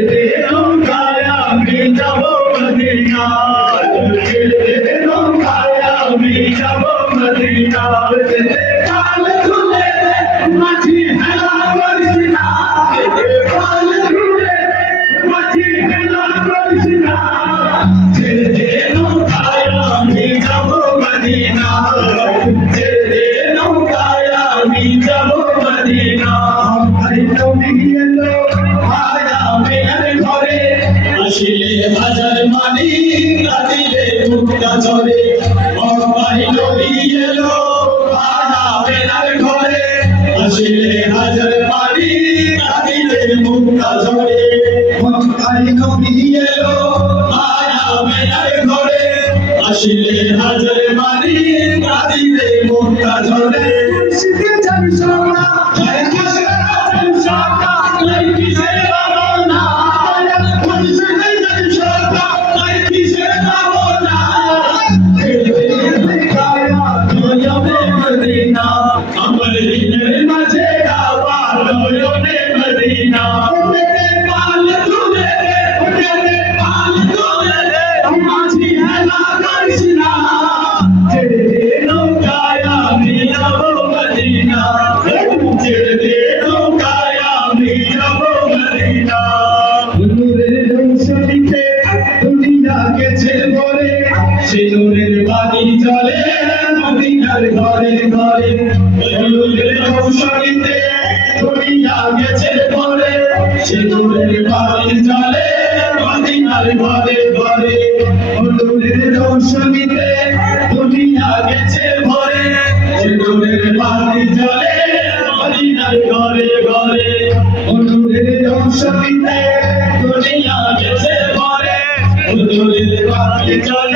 चलते नौकाया में जाबो मदीना चलते नौकाया में जाबो मदीना काल खुले माझी हेला करसिना काल खुले माझी हेला करसिना चलते नौकाया में जाबो मदीना चलते नौकाया में जाबो मदीना आई नबी एलो आया मेरे घरे আসিলে হাজার মানি কাঁদিলে মুক্তা ঝরে ভাই নবী এলো আয়া বেলার ঘরে আসিলে হাজার মানি কাঁদিলে মুক্তা ঝরে ভাই নবী এলো আয়া বেলার ঘরে আসিলে হাজার মানি কাঁদিলে মুক্তা ঝরে শিখে যাবি সোনা জয় কিসে সোনা জয় কিসে বাবনা সিঁদুরের বাতি জ্বলে মদিনার ঘরে ঘরে হলুদের রৌশনীতে দুনিয়া গেছে ভরে সিঁদুরের বাতি জ্বলে মদিনার ঘরে ঘরে হলুদের রৌশনীতে দুনিয়া গেছে ভরে সিঁদুরের বাতি জ্বলে মদিনার ঘরে ঘরে হলুদের রৌশনীতে দুনিয়া গেছে ভরে হলুদের বাতি জ্বলে